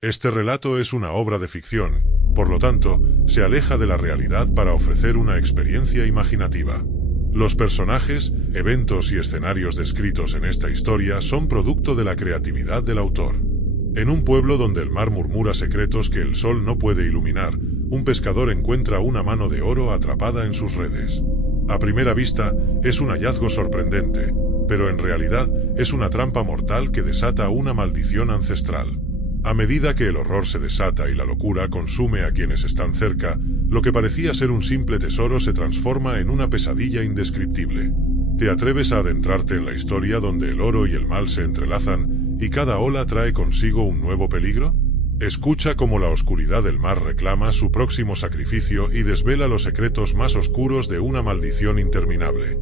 Este relato es una obra de ficción, por lo tanto, se aleja de la realidad para ofrecer una experiencia imaginativa. Los personajes, eventos y escenarios descritos en esta historia son producto de la creatividad del autor. En un pueblo donde el mar murmura secretos que el sol no puede iluminar, un pescador encuentra una mano de oro atrapada en sus redes. A primera vista, es un hallazgo sorprendente, pero en realidad es una trampa mortal que desata una maldición ancestral. A medida que el horror se desata y la locura consume a quienes están cerca, lo que parecía ser un simple tesoro se transforma en una pesadilla indescriptible. ¿Te atreves a adentrarte en la historia donde el oro y el mal se entrelazan y cada ola trae consigo un nuevo peligro? Escucha cómo la oscuridad del mar reclama su próximo sacrificio y desvela los secretos más oscuros de una maldición interminable.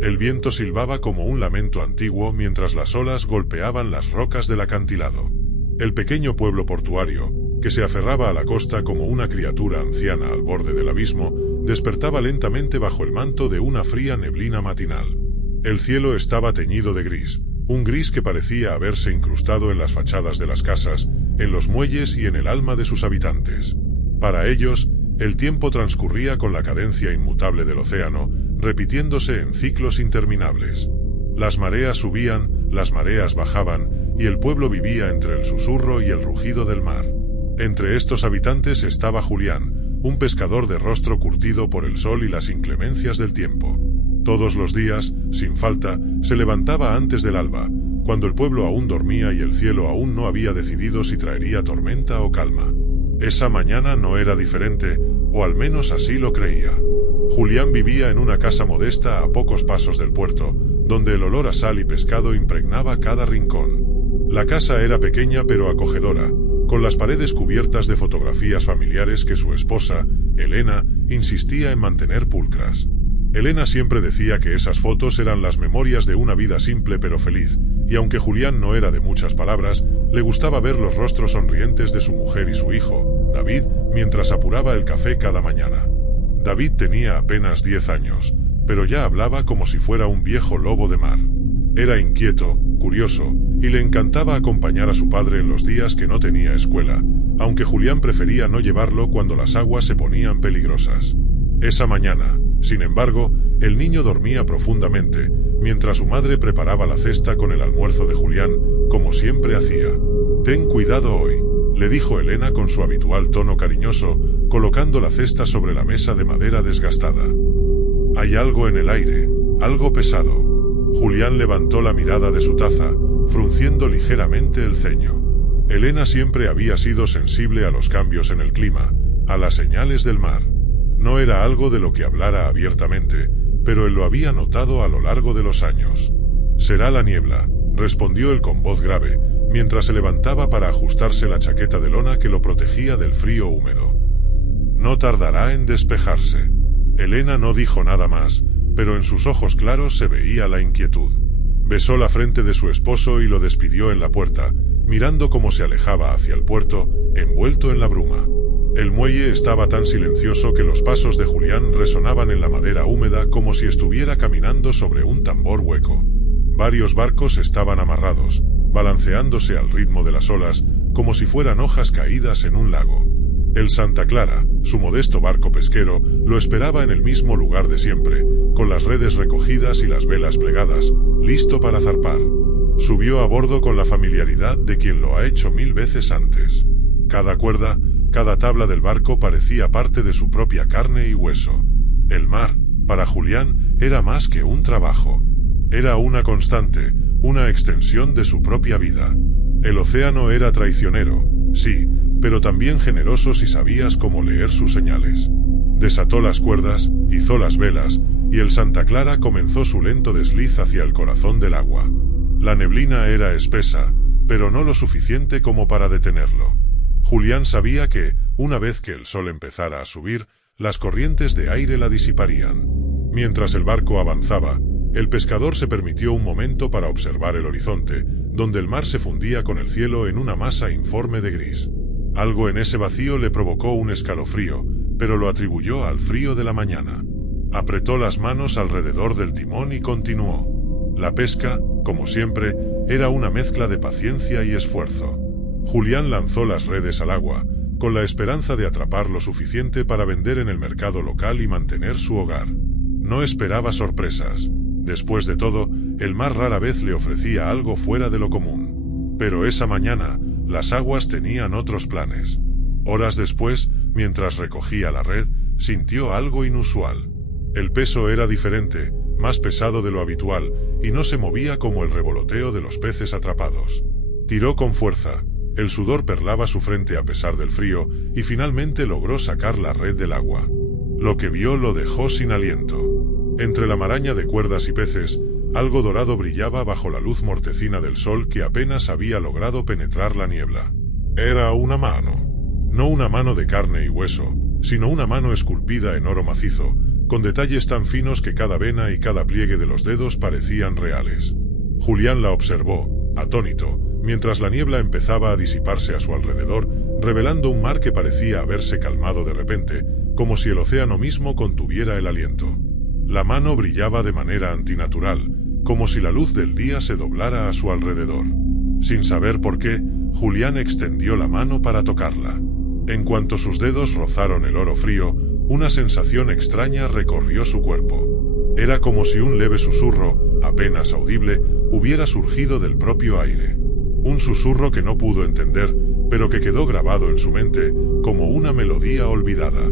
El viento silbaba como un lamento antiguo mientras las olas golpeaban las rocas del acantilado. El pequeño pueblo portuario, que se aferraba a la costa como una criatura anciana al borde del abismo, despertaba lentamente bajo el manto de una fría neblina matinal. El cielo estaba teñido de gris, un gris que parecía haberse incrustado en las fachadas de las casas, en los muelles y en el alma de sus habitantes. Para ellos, el tiempo transcurría con la cadencia inmutable del océano, repitiéndose en ciclos interminables. Las mareas subían, las mareas bajaban, y el pueblo vivía entre el susurro y el rugido del mar. Entre estos habitantes estaba Julián, un pescador de rostro curtido por el sol y las inclemencias del tiempo. Todos los días, sin falta, se levantaba antes del alba, cuando el pueblo aún dormía y el cielo aún no había decidido si traería tormenta o calma. Esa mañana no era diferente, o al menos así lo creía. Julián vivía en una casa modesta a pocos pasos del puerto, donde el olor a sal y pescado impregnaba cada rincón. La casa era pequeña pero acogedora, con las paredes cubiertas de fotografías familiares que su esposa, Elena, insistía en mantener pulcras. Elena siempre decía que esas fotos eran las memorias de una vida simple pero feliz, y aunque Julián no era de muchas palabras, le gustaba ver los rostros sonrientes de su mujer y su hijo, David, mientras apuraba el café cada mañana. David tenía apenas 10 años, pero ya hablaba como si fuera un viejo lobo de mar. Era inquieto, curioso, y le encantaba acompañar a su padre en los días que no tenía escuela, aunque Julián prefería no llevarlo cuando las aguas se ponían peligrosas. Esa mañana, sin embargo, el niño dormía profundamente, mientras su madre preparaba la cesta con el almuerzo de Julián, como siempre hacía. «Ten cuidado hoy», le dijo Elena con su habitual tono cariñoso, colocando la cesta sobre la mesa de madera desgastada. «Hay algo en el aire, algo pesado». Julián levantó la mirada de su taza, frunciendo ligeramente el ceño. Elena siempre había sido sensible a los cambios en el clima, a las señales del mar. No era algo de lo que hablara abiertamente, pero él lo había notado a lo largo de los años. «Será la niebla», respondió él con voz grave, mientras se levantaba para ajustarse la chaqueta de lona que lo protegía del frío húmedo. «No tardará en despejarse». Elena no dijo nada más, pero en sus ojos claros se veía la inquietud. Besó la frente de su esposo y lo despidió en la puerta, mirando cómo se alejaba hacia el puerto, envuelto en la bruma. El muelle estaba tan silencioso que los pasos de Julián resonaban en la madera húmeda como si estuviera caminando sobre un tambor hueco. Varios barcos estaban amarrados, balanceándose al ritmo de las olas, como si fueran hojas caídas en un lago. El Santa Clara, su modesto barco pesquero, lo esperaba en el mismo lugar de siempre, con las redes recogidas y las velas plegadas, listo para zarpar. Subió a bordo con la familiaridad de quien lo ha hecho 1000 veces antes. Cada cuerda, cada tabla del barco parecía parte de su propia carne y hueso. El mar, para Julián, era más que un trabajo. Era una constante, una extensión de su propia vida. El océano era traicionero, sí, pero también generoso si sabías cómo leer sus señales. Desató las cuerdas, izó las velas, y el Santa Clara comenzó su lento desliz hacia el corazón del agua. La neblina era espesa, pero no lo suficiente como para detenerlo. Julián sabía que, una vez que el sol empezara a subir, las corrientes de aire la disiparían. Mientras el barco avanzaba, el pescador se permitió un momento para observar el horizonte, donde el mar se fundía con el cielo en una masa informe de gris. Algo en ese vacío le provocó un escalofrío, pero lo atribuyó al frío de la mañana. Apretó las manos alrededor del timón y continuó. La pesca, como siempre, era una mezcla de paciencia y esfuerzo. Julián lanzó las redes al agua, con la esperanza de atrapar lo suficiente para vender en el mercado local y mantener su hogar. No esperaba sorpresas. Después de todo, el mar rara vez le ofrecía algo fuera de lo común. Pero esa mañana, las aguas tenían otros planes. Horas después, mientras recogía la red, sintió algo inusual. El peso era diferente, más pesado de lo habitual, y no se movía como el revoloteo de los peces atrapados. Tiró con fuerza. El sudor perlaba su frente a pesar del frío, y finalmente logró sacar la red del agua. Lo que vio lo dejó sin aliento. Entre la maraña de cuerdas y peces, algo dorado brillaba bajo la luz mortecina del sol que apenas había logrado penetrar la niebla. Era una mano. No una mano de carne y hueso, sino una mano esculpida en oro macizo, con detalles tan finos que cada vena y cada pliegue de los dedos parecían reales. Julián la observó, atónito, mientras la niebla empezaba a disiparse a su alrededor, revelando un mar que parecía haberse calmado de repente, como si el océano mismo contuviera el aliento. La mano brillaba de manera antinatural, como si la luz del día se doblara a su alrededor. Sin saber por qué, Julián extendió la mano para tocarla. En cuanto sus dedos rozaron el oro frío, una sensación extraña recorrió su cuerpo. Era como si un leve susurro, apenas audible, hubiera surgido del propio aire. Un susurro que no pudo entender, pero que quedó grabado en su mente como una melodía olvidada.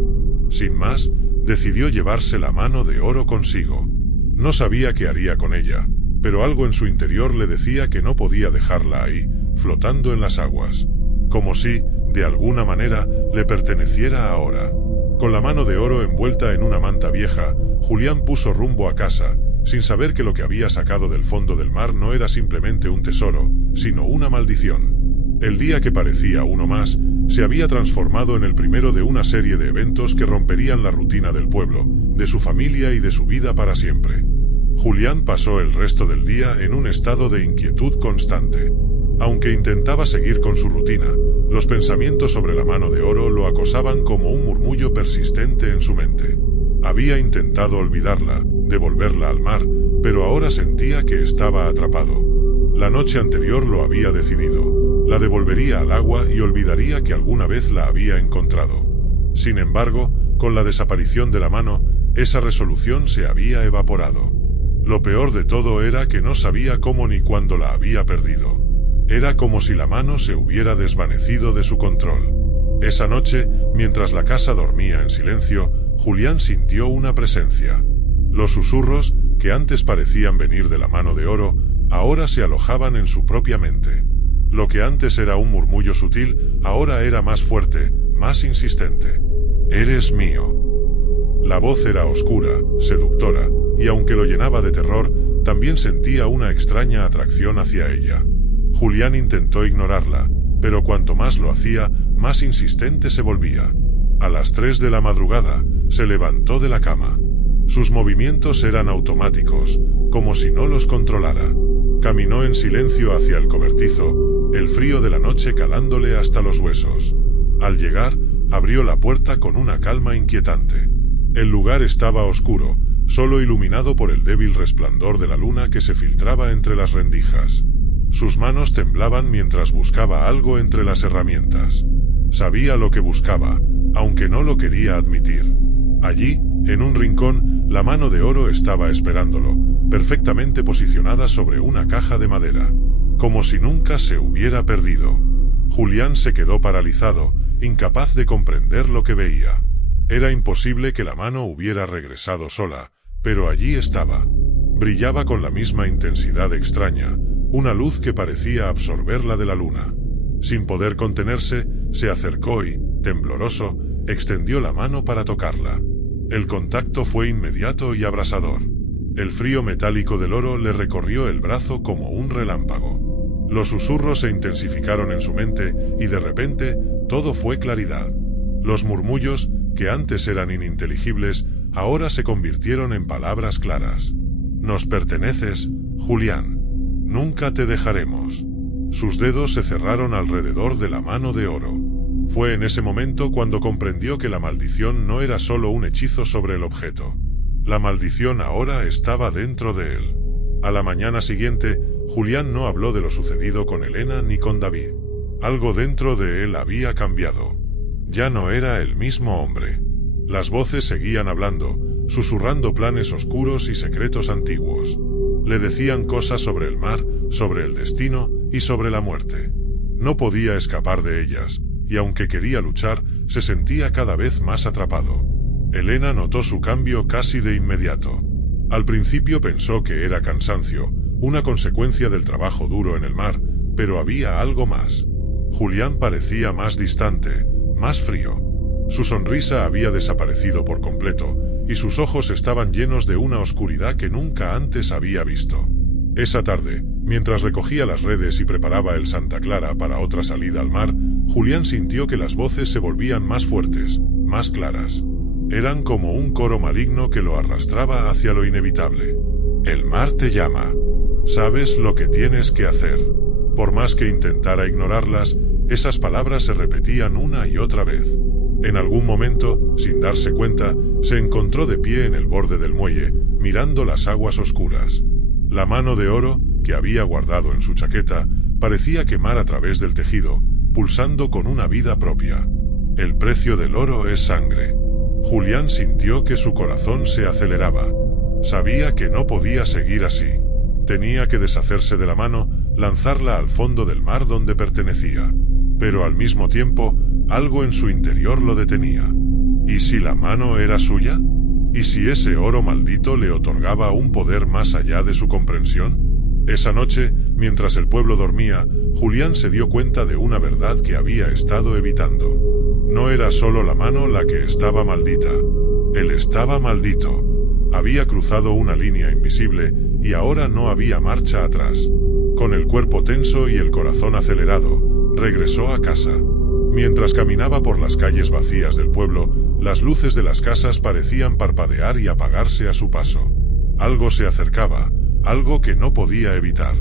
Sin más, decidió llevarse la mano de oro consigo. No sabía qué haría con ella, pero algo en su interior le decía que no podía dejarla ahí, flotando en las aguas. Como si, de alguna manera, le perteneciera ahora. Con la mano de oro envuelta en una manta vieja, Julián puso rumbo a casa, sin saber que lo que había sacado del fondo del mar no era simplemente un tesoro, sino una maldición. El día que parecía uno más, se había transformado en el primero de una serie de eventos que romperían la rutina del pueblo, de su familia y de su vida para siempre. Julián pasó el resto del día en un estado de inquietud constante. Aunque intentaba seguir con su rutina, los pensamientos sobre la mano de oro lo acosaban como un murmullo persistente en su mente. Había intentado olvidarla, devolverla al mar, pero ahora sentía que estaba atrapado. La noche anterior lo había decidido. La devolvería al agua y olvidaría que alguna vez la había encontrado. Sin embargo, con la desaparición de la mano, esa resolución se había evaporado. Lo peor de todo era que no sabía cómo ni cuándo la había perdido. Era como si la mano se hubiera desvanecido de su control. Esa noche, mientras la casa dormía en silencio, Julián sintió una presencia. Los susurros, que antes parecían venir de la mano de oro, ahora se alojaban en su propia mente. Lo que antes era un murmullo sutil, ahora era más fuerte, más insistente. «Eres mío». La voz era oscura, seductora, y aunque lo llenaba de terror, también sentía una extraña atracción hacia ella. Julián intentó ignorarla, pero cuanto más lo hacía, más insistente se volvía. A las 3 de la madrugada, se levantó de la cama. Sus movimientos eran automáticos, como si no los controlara. Caminó en silencio hacia el cobertizo, el frío de la noche calándole hasta los huesos. Al llegar, abrió la puerta con una calma inquietante. El lugar estaba oscuro, solo iluminado por el débil resplandor de la luna que se filtraba entre las rendijas. Sus manos temblaban mientras buscaba algo entre las herramientas. Sabía lo que buscaba, aunque no lo quería admitir. Allí, en un rincón, la mano de oro estaba esperándolo, perfectamente posicionada sobre una caja de madera, como si nunca se hubiera perdido. Julián se quedó paralizado, incapaz de comprender lo que veía. Era imposible que la mano hubiera regresado sola, pero allí estaba. Brillaba con la misma intensidad extraña, una luz que parecía absorber la de la luna. Sin poder contenerse, se acercó y, tembloroso, extendió la mano para tocarla. El contacto fue inmediato y abrasador. El frío metálico del oro le recorrió el brazo como un relámpago. Los susurros se intensificaron en su mente y de repente, todo fue claridad. Los murmullos, que antes eran ininteligibles, ahora se convirtieron en palabras claras. «Nos perteneces, Julián. Nunca te dejaremos». Sus dedos se cerraron alrededor de la mano de oro. Fue en ese momento cuando comprendió que la maldición no era solo un hechizo sobre el objeto. La maldición ahora estaba dentro de él. A la mañana siguiente, Julián no habló de lo sucedido con Elena ni con David. Algo dentro de él había cambiado. Ya no era el mismo hombre. Las voces seguían hablando, susurrando planes oscuros y secretos antiguos. Le decían cosas sobre el mar, sobre el destino y sobre la muerte. No podía escapar de ellas, y aunque quería luchar, se sentía cada vez más atrapado. Elena notó su cambio casi de inmediato. Al principio pensó que era cansancio, una consecuencia del trabajo duro en el mar, pero había algo más. Julián parecía más distante, más frío. Su sonrisa había desaparecido por completo, y sus ojos estaban llenos de una oscuridad que nunca antes había visto. Esa tarde, mientras recogía las redes y preparaba el Santa Clara para otra salida al mar, Julián sintió que las voces se volvían más fuertes, más claras. Eran como un coro maligno que lo arrastraba hacia lo inevitable. El mar te llama. Sabes lo que tienes que hacer. Por más que intentara ignorarlas, esas palabras se repetían una y otra vez. En algún momento, sin darse cuenta, se encontró de pie en el borde del muelle, mirando las aguas oscuras. La mano de oro, que había guardado en su chaqueta, parecía quemar a través del tejido, pulsando con una vida propia. El precio del oro es sangre. Julián sintió que su corazón se aceleraba. Sabía que no podía seguir así. Tenía que deshacerse de la mano, lanzarla al fondo del mar donde pertenecía. Pero al mismo tiempo, algo en su interior lo detenía. ¿Y si la mano era suya? ¿Y si ese oro maldito le otorgaba un poder más allá de su comprensión? Esa noche, mientras el pueblo dormía, Julián se dio cuenta de una verdad que había estado evitando. No era solo la mano la que estaba maldita. Él estaba maldito. Había cruzado una línea invisible y ahora no había marcha atrás. Con el cuerpo tenso y el corazón acelerado, regresó a casa. Mientras caminaba por las calles vacías del pueblo, las luces de las casas parecían parpadear y apagarse a su paso. Algo se acercaba, algo que no podía evitar.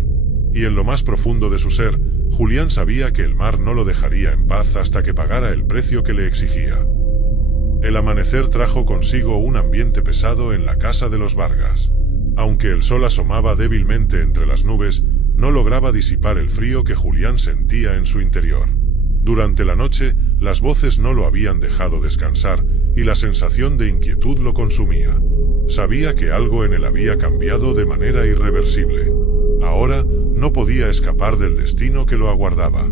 Y en lo más profundo de su ser, Julián sabía que el mar no lo dejaría en paz hasta que pagara el precio que le exigía. El amanecer trajo consigo un ambiente pesado en la casa de los Vargas. Aunque el sol asomaba débilmente entre las nubes, no lograba disipar el frío que Julián sentía en su interior. Durante la noche, las voces no lo habían dejado descansar, y la sensación de inquietud lo consumía. Sabía que algo en él había cambiado de manera irreversible. Ahora, no podía escapar del destino que lo aguardaba.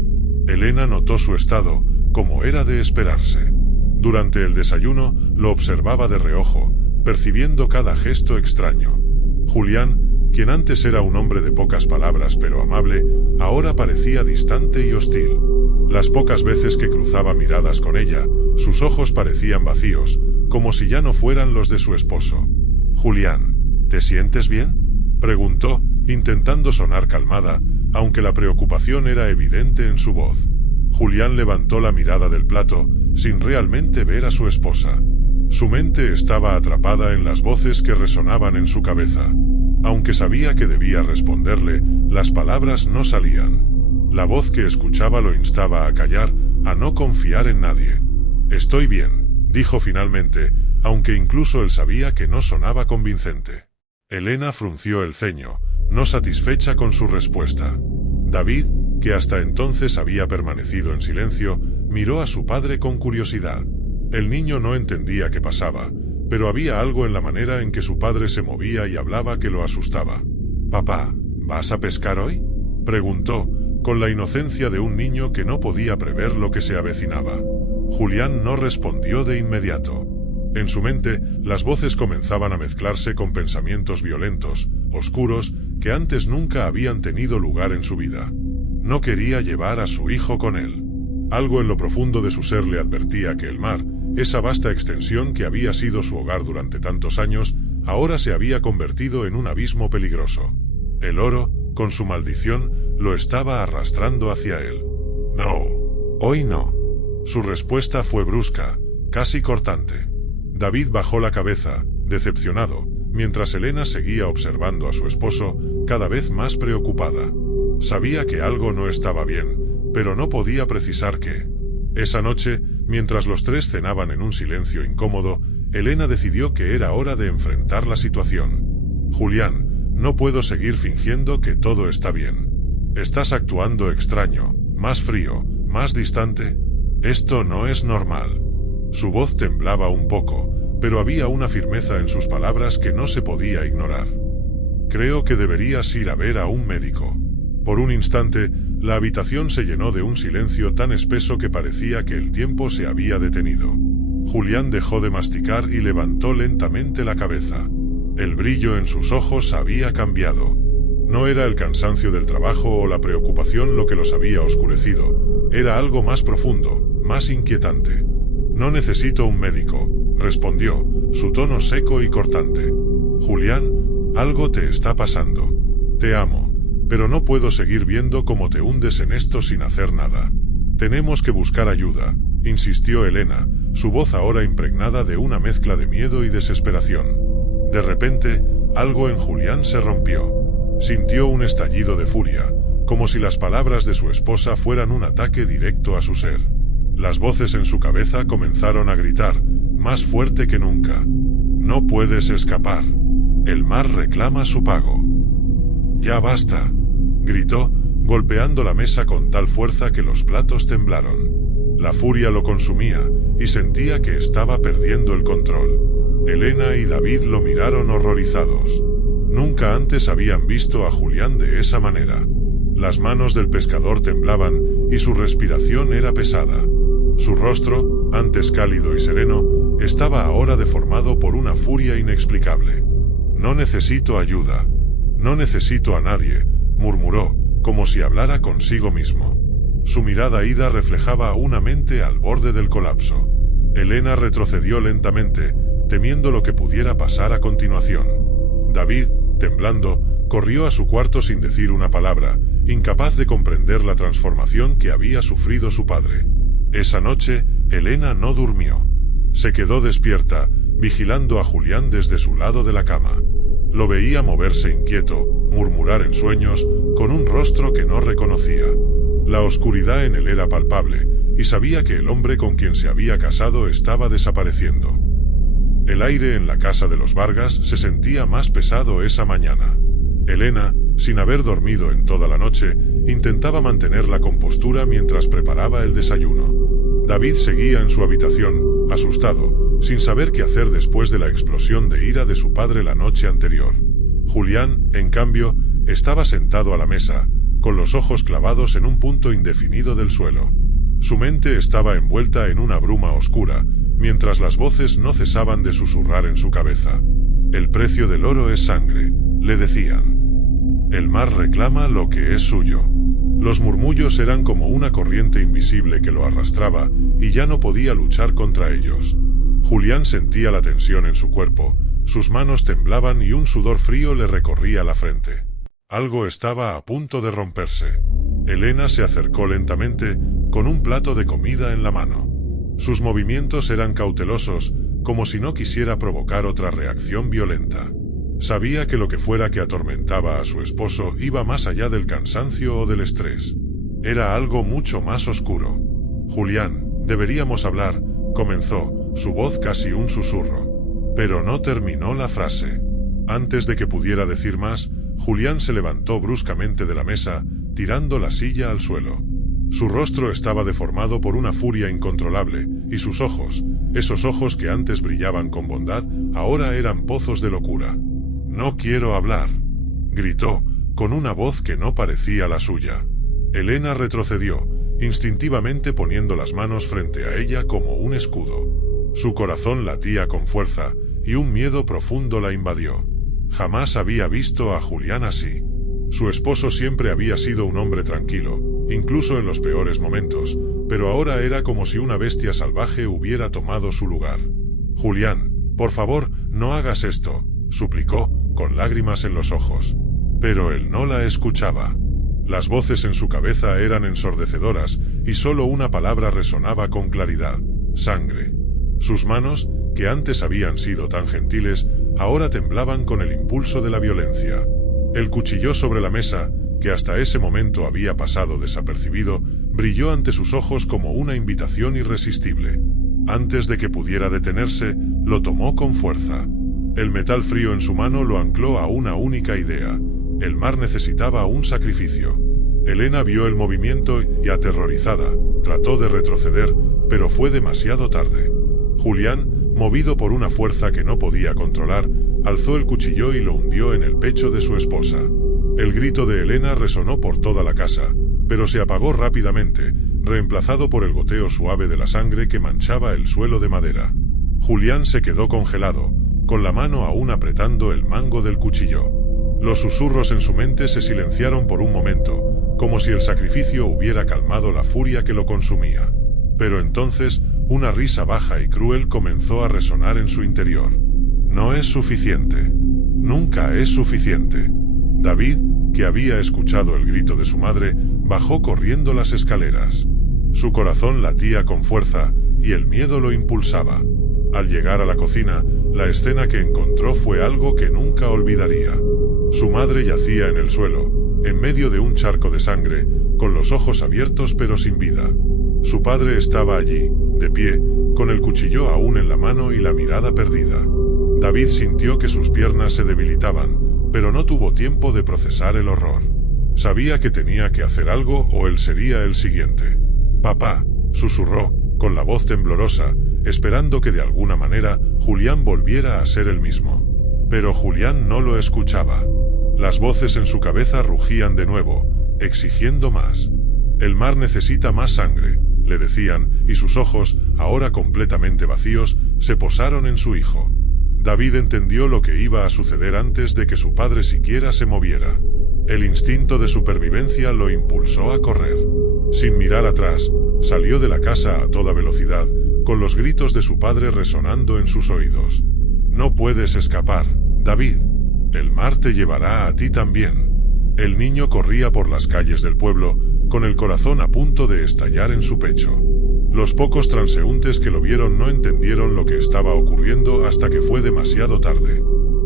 Elena notó su estado, como era de esperarse. Durante el desayuno, lo observaba de reojo, percibiendo cada gesto extraño. Julián, quien antes era un hombre de pocas palabras pero amable, ahora parecía distante y hostil. Las pocas veces que cruzaba miradas con ella, sus ojos parecían vacíos, como si ya no fueran los de su esposo. «Julián, ¿te sientes bien?», preguntó, intentando sonar calmada, aunque la preocupación era evidente en su voz. Julián levantó la mirada del plato, sin realmente ver a su esposa. Su mente estaba atrapada en las voces que resonaban en su cabeza. Aunque sabía que debía responderle, las palabras no salían. La voz que escuchaba lo instaba a callar, a no confiar en nadie. «Estoy bien», dijo finalmente, aunque incluso él sabía que no sonaba convincente. Elena frunció el ceño, no satisfecha con su respuesta. David, que hasta entonces había permanecido en silencio, miró a su padre con curiosidad. El niño no entendía qué pasaba, pero había algo en la manera en que su padre se movía y hablaba que lo asustaba. «Papá, ¿vas a pescar hoy?», preguntó, con la inocencia de un niño que no podía prever lo que se avecinaba. Julián no respondió de inmediato. En su mente, las voces comenzaban a mezclarse con pensamientos violentos, oscuros, que antes nunca habían tenido lugar en su vida. No quería llevar a su hijo con él. Algo en lo profundo de su ser le advertía que el mar, esa vasta extensión que había sido su hogar durante tantos años, ahora se había convertido en un abismo peligroso. El oro, con su maldición, lo estaba arrastrando hacia él. «No, hoy no». Su respuesta fue brusca, casi cortante. David bajó la cabeza, decepcionado, mientras Elena seguía observando a su esposo, cada vez más preocupada. Sabía que algo no estaba bien, pero no podía precisar qué. Esa noche, mientras los tres cenaban en un silencio incómodo, Elena decidió que era hora de enfrentar la situación. «Julián, no puedo seguir fingiendo que todo está bien. Estás actuando extraño, más frío, más distante. Esto no es normal. Su voz temblaba un poco, pero había una firmeza en sus palabras que no se podía ignorar. Creo que deberías ir a ver a un médico. Por un instante, la habitación se llenó de un silencio tan espeso que parecía que el tiempo se había detenido. Julián dejó de masticar y levantó lentamente la cabeza. El brillo en sus ojos había cambiado. No era el cansancio del trabajo o la preocupación lo que los había oscurecido, era algo más profundo, más inquietante. No necesito un médico, respondió, su tono seco y cortante. Julián, algo te está pasando. Te amo, pero no puedo seguir viendo cómo te hundes en esto sin hacer nada. Tenemos que buscar ayuda, insistió Elena, su voz ahora impregnada de una mezcla de miedo y desesperación. De repente, algo en Julián se rompió. Sintió un estallido de furia, como si las palabras de su esposa fueran un ataque directo a su ser. Las voces en su cabeza comenzaron a gritar, más fuerte que nunca. No puedes escapar. El mar reclama su pago. Ya basta, gritó, golpeando la mesa con tal fuerza que los platos temblaron. La furia lo consumía, y sentía que estaba perdiendo el control. Elena y David lo miraron horrorizados. Nunca antes habían visto a Julián de esa manera. Las manos del pescador temblaban, y su respiración era pesada. Su rostro, antes cálido y sereno, estaba ahora deformado por una furia inexplicable. No necesito ayuda. No necesito a nadie, murmuró, como si hablara consigo mismo. Su mirada ida reflejaba una mente al borde del colapso. Elena retrocedió lentamente, temiendo lo que pudiera pasar a continuación. David, temblando, corrió a su cuarto sin decir una palabra, incapaz de comprender la transformación que había sufrido su padre. Esa noche, Elena no durmió. Se quedó despierta, vigilando a Julián desde su lado de la cama. Lo veía moverse inquieto, murmurar en sueños, con un rostro que no reconocía. La oscuridad en él era palpable, y sabía que el hombre con quien se había casado estaba desapareciendo. El aire en la casa de los Vargas se sentía más pesado esa mañana. Elena, sin haber dormido en toda la noche, intentaba mantener la compostura mientras preparaba el desayuno. David seguía en su habitación, asustado, sin saber qué hacer después de la explosión de ira de su padre la noche anterior. Julián, en cambio, estaba sentado a la mesa, con los ojos clavados en un punto indefinido del suelo. Su mente estaba envuelta en una bruma oscura, mientras las voces no cesaban de susurrar en su cabeza. El precio del oro es sangre, le decían. El mar reclama lo que es suyo. Los murmullos eran como una corriente invisible que lo arrastraba, y ya no podía luchar contra ellos. Julián sentía la tensión en su cuerpo, sus manos temblaban y un sudor frío le recorría la frente. Algo estaba a punto de romperse. Elena se acercó lentamente, con un plato de comida en la mano. Sus movimientos eran cautelosos, como si no quisiera provocar otra reacción violenta. Sabía que lo que fuera que atormentaba a su esposo iba más allá del cansancio o del estrés. Era algo mucho más oscuro. Julián, deberíamos hablar, comenzó, su voz casi un susurro. Pero no terminó la frase. Antes de que pudiera decir más, Julián se levantó bruscamente de la mesa, tirando la silla al suelo. Su rostro estaba deformado por una furia incontrolable, y sus ojos, esos ojos que antes brillaban con bondad, ahora eran pozos de locura. «No quiero hablar», gritó, con una voz que no parecía la suya. Elena retrocedió, instintivamente poniendo las manos frente a ella como un escudo. Su corazón latía con fuerza, y un miedo profundo la invadió. Jamás había visto a Julián así. Su esposo siempre había sido un hombre tranquilo, incluso en los peores momentos, pero ahora era como si una bestia salvaje hubiera tomado su lugar. «Julián, por favor, no hagas esto», suplicó, con lágrimas en los ojos. Pero él no la escuchaba. Las voces en su cabeza eran ensordecedoras, y solo una palabra resonaba con claridad: sangre. Sus manos, que antes habían sido tan gentiles, ahora temblaban con el impulso de la violencia. El cuchillo sobre la mesa, que hasta ese momento había pasado desapercibido, brilló ante sus ojos como una invitación irresistible. Antes de que pudiera detenerse, lo tomó con fuerza. El metal frío en su mano lo ancló a una única idea: el mar necesitaba un sacrificio. Elena vio el movimiento y, aterrorizada, Trató de retroceder, pero fue demasiado tarde. Julián, movido por una fuerza que no podía controlar, alzó el cuchillo y lo hundió en el pecho de su esposa. El grito de Elena resonó por toda la casa, pero se apagó rápidamente, reemplazado por el goteo suave de la sangre que manchaba el suelo de madera. Julián se quedó congelado, con la mano aún apretando el mango del cuchillo. Los susurros en su mente se silenciaron por un momento, como si el sacrificio hubiera calmado la furia que lo consumía. Pero entonces, una risa baja y cruel comenzó a resonar en su interior. No es suficiente. Nunca es suficiente. David, que había escuchado el grito de su madre, bajó corriendo las escaleras. Su corazón latía con fuerza, y el miedo lo impulsaba. Al llegar a la cocina, la escena que encontró fue algo que nunca olvidaría. Su madre yacía en el suelo, en medio de un charco de sangre, con los ojos abiertos pero sin vida. Su padre estaba allí, de pie, con el cuchillo aún en la mano y la mirada perdida. David sintió que sus piernas se debilitaban, pero no tuvo tiempo de procesar el horror. Sabía que tenía que hacer algo o él sería el siguiente. «Papá», susurró, con la voz temblorosa, esperando que de alguna manera Julián volviera a ser el mismo. Pero Julián no lo escuchaba. Las voces en su cabeza rugían de nuevo, exigiendo más. «El mar necesita más sangre», le decían, y sus ojos, ahora completamente vacíos, se posaron en su hijo. David entendió lo que iba a suceder antes de que su padre siquiera se moviera. El instinto de supervivencia lo impulsó a correr. Sin mirar atrás, salió de la casa a toda velocidad, con los gritos de su padre resonando en sus oídos. «No puedes escapar, David. El mar te llevará a ti también». El niño corría por las calles del pueblo, con el corazón a punto de estallar en su pecho. Los pocos transeúntes que lo vieron no entendieron lo que estaba ocurriendo hasta que fue demasiado tarde.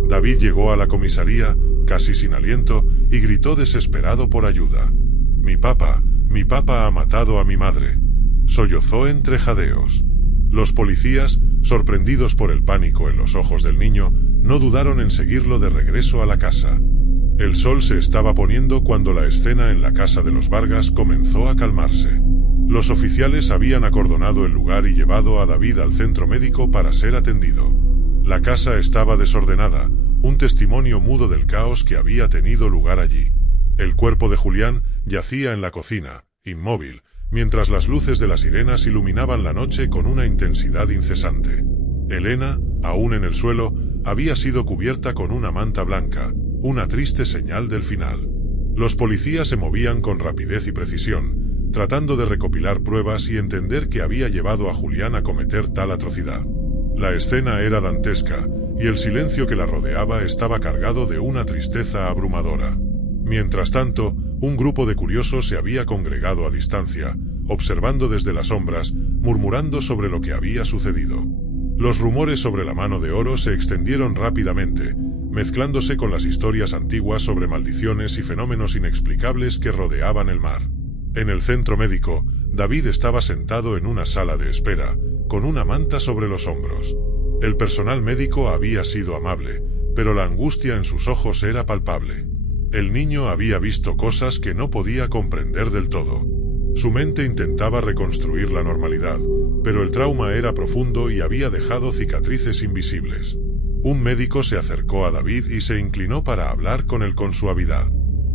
David llegó a la comisaría, casi sin aliento, y gritó desesperado por ayuda. mi papá ha matado a mi madre», sollozó entre jadeos. Los policías, sorprendidos por el pánico en los ojos del niño, no dudaron en seguirlo de regreso a la casa. El sol se estaba poniendo cuando la escena en la casa de los Vargas comenzó a calmarse. Los oficiales habían acordonado el lugar y llevado a David al centro médico para ser atendido. La casa estaba desordenada, un testimonio mudo del caos que había tenido lugar allí. El cuerpo de Julián yacía en la cocina, inmóvil, mientras las luces de las sirenas iluminaban la noche con una intensidad incesante. Elena, aún en el suelo, había sido cubierta con una manta blanca, una triste señal del final. Los policías se movían con rapidez y precisión, tratando de recopilar pruebas y entender qué había llevado a Julián a cometer tal atrocidad. La escena era dantesca, y el silencio que la rodeaba estaba cargado de una tristeza abrumadora. Mientras tanto, un grupo de curiosos se había congregado a distancia, observando desde las sombras, murmurando sobre lo que había sucedido. Los rumores sobre la mano de oro se extendieron rápidamente, mezclándose con las historias antiguas sobre maldiciones y fenómenos inexplicables que rodeaban el mar. En el centro médico, David estaba sentado en una sala de espera, con una manta sobre los hombros. El personal médico había sido amable, pero la angustia en sus ojos era palpable. El niño había visto cosas que no podía comprender del todo. Su mente intentaba reconstruir la normalidad, pero el trauma era profundo y había dejado cicatrices invisibles. Un médico se acercó a David y se inclinó para hablar con él con suavidad.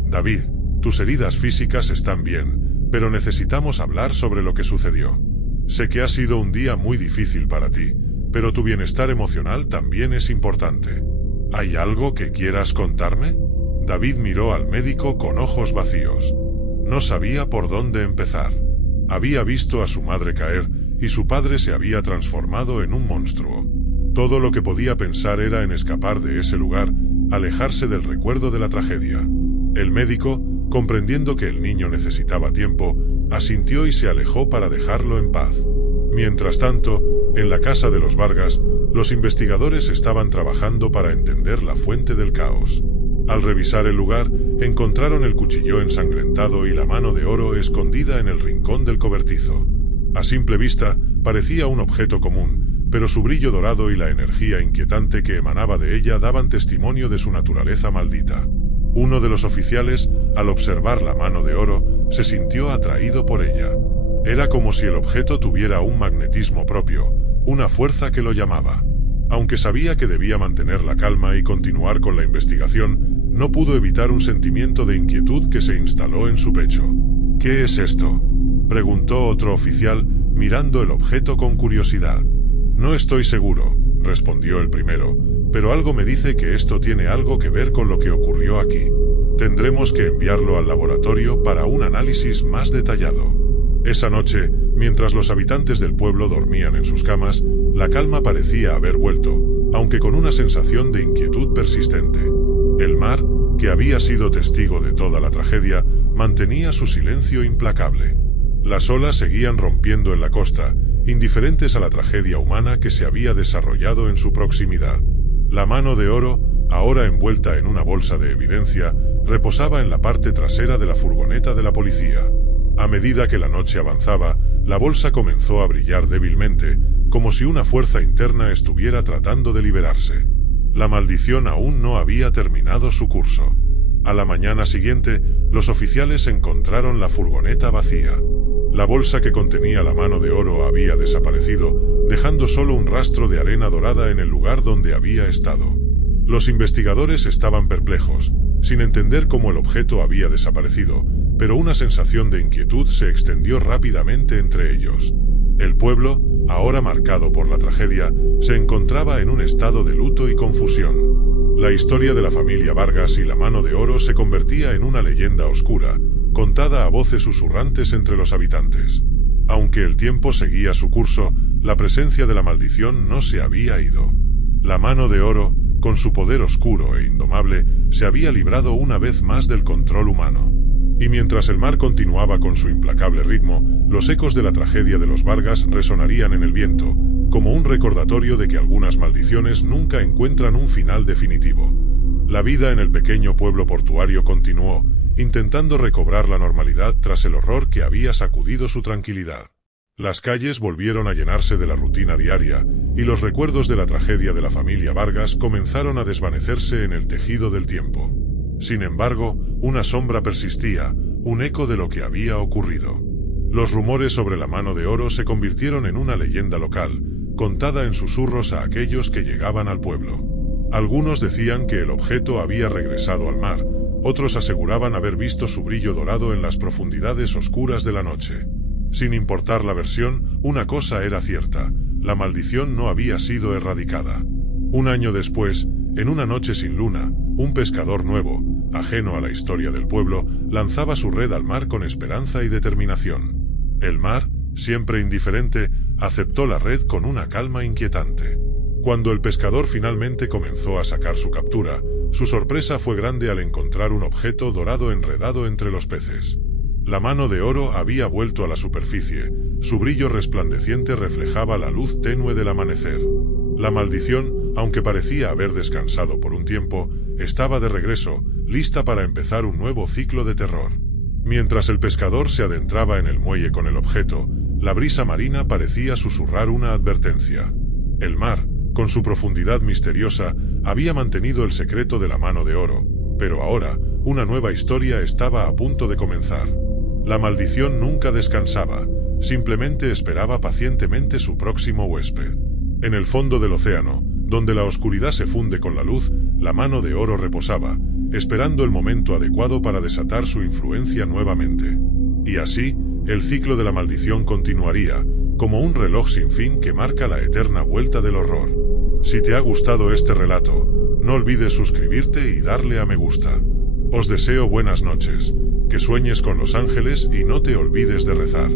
«David, tus heridas físicas están bien, pero necesitamos hablar sobre lo que sucedió. Sé que ha sido un día muy difícil para ti, pero tu bienestar emocional también es importante. ¿Hay algo que quieras contarme?» David miró al médico con ojos vacíos. No sabía por dónde empezar. Había visto a su madre caer, y su padre se había transformado en un monstruo. Todo lo que podía pensar era en escapar de ese lugar, alejarse del recuerdo de la tragedia. El médico, comprendiendo que el niño necesitaba tiempo, asintió y se alejó para dejarlo en paz. Mientras tanto, en la casa de los Vargas, los investigadores estaban trabajando para entender la fuente del caos. Al revisar el lugar, encontraron el cuchillo ensangrentado y la mano de oro escondida en el rincón del cobertizo. A simple vista, parecía un objeto común, pero su brillo dorado y la energía inquietante que emanaba de ella daban testimonio de su naturaleza maldita. Uno de los oficiales, al observar la mano de oro, se sintió atraído por ella. Era como si el objeto tuviera un magnetismo propio, una fuerza que lo llamaba. Aunque sabía que debía mantener la calma y continuar con la investigación, no pudo evitar un sentimiento de inquietud que se instaló en su pecho. «¿Qué es esto?», preguntó otro oficial, mirando el objeto con curiosidad. «No estoy seguro», respondió el primero, «pero algo me dice que esto tiene algo que ver con lo que ocurrió aquí. Tendremos que enviarlo al laboratorio para un análisis más detallado». Esa noche, mientras los habitantes del pueblo dormían en sus camas, la calma parecía haber vuelto, aunque con una sensación de inquietud persistente. El mar, que había sido testigo de toda la tragedia, mantenía su silencio implacable. Las olas seguían rompiendo en la costa, indiferentes a la tragedia humana que se había desarrollado en su proximidad. La mano de oro, ahora envuelta en una bolsa de evidencia, reposaba en la parte trasera de la furgoneta de la policía. A medida que la noche avanzaba, la bolsa comenzó a brillar débilmente, como si una fuerza interna estuviera tratando de liberarse. La maldición aún no había terminado su curso. A la mañana siguiente, los oficiales encontraron la furgoneta vacía. La bolsa que contenía la mano de oro había desaparecido, dejando solo un rastro de arena dorada en el lugar donde había estado. Los investigadores estaban perplejos, sin entender cómo el objeto había desaparecido, pero una sensación de inquietud se extendió rápidamente entre ellos. El pueblo, ahora marcado por la tragedia, se encontraba en un estado de luto y confusión. La historia de la familia Vargas y la mano de oro se convertía en una leyenda oscura, contada a voces susurrantes entre los habitantes. Aunque el tiempo seguía su curso, la presencia de la maldición no se había ido. La mano de oro, con su poder oscuro e indomable, se había librado una vez más del control humano. Y mientras el mar continuaba con su implacable ritmo, los ecos de la tragedia de los Vargas resonarían en el viento, como un recordatorio de que algunas maldiciones nunca encuentran un final definitivo. La vida en el pequeño pueblo portuario continuó, intentando recobrar la normalidad tras el horror que había sacudido su tranquilidad. Las calles volvieron a llenarse de la rutina diaria, y los recuerdos de la tragedia de la familia Vargas comenzaron a desvanecerse en el tejido del tiempo. Sin embargo, una sombra persistía, un eco de lo que había ocurrido. Los rumores sobre la mano de oro se convirtieron en una leyenda local, contada en susurros a aquellos que llegaban al pueblo. Algunos decían que el objeto había regresado al mar, otros aseguraban haber visto su brillo dorado en las profundidades oscuras de la noche. Sin importar la versión, una cosa era cierta: la maldición no había sido erradicada. Un año después, en una noche sin luna, un pescador nuevo, ajeno a la historia del pueblo, lanzaba su red al mar con esperanza y determinación. El mar, siempre indiferente, aceptó la red con una calma inquietante. Cuando el pescador finalmente comenzó a sacar su captura, su sorpresa fue grande al encontrar un objeto dorado enredado entre los peces. La mano de oro había vuelto a la superficie, su brillo resplandeciente reflejaba la luz tenue del amanecer. La maldición, aunque parecía haber descansado por un tiempo, estaba de regreso, lista para empezar un nuevo ciclo de terror. Mientras el pescador se adentraba en el muelle con el objeto, la brisa marina parecía susurrar una advertencia. El mar, con su profundidad misteriosa, había mantenido el secreto de la mano de oro, pero ahora, una nueva historia estaba a punto de comenzar. La maldición nunca descansaba, simplemente esperaba pacientemente su próximo huésped. En el fondo del océano, donde la oscuridad se funde con la luz, la mano de oro reposaba, esperando el momento adecuado para desatar su influencia nuevamente. Y así, el ciclo de la maldición continuaría, como un reloj sin fin que marca la eterna vuelta del horror. Si te ha gustado este relato, no olvides suscribirte y darle a me gusta. Os deseo buenas noches, que sueñes con los ángeles y no te olvides de rezar.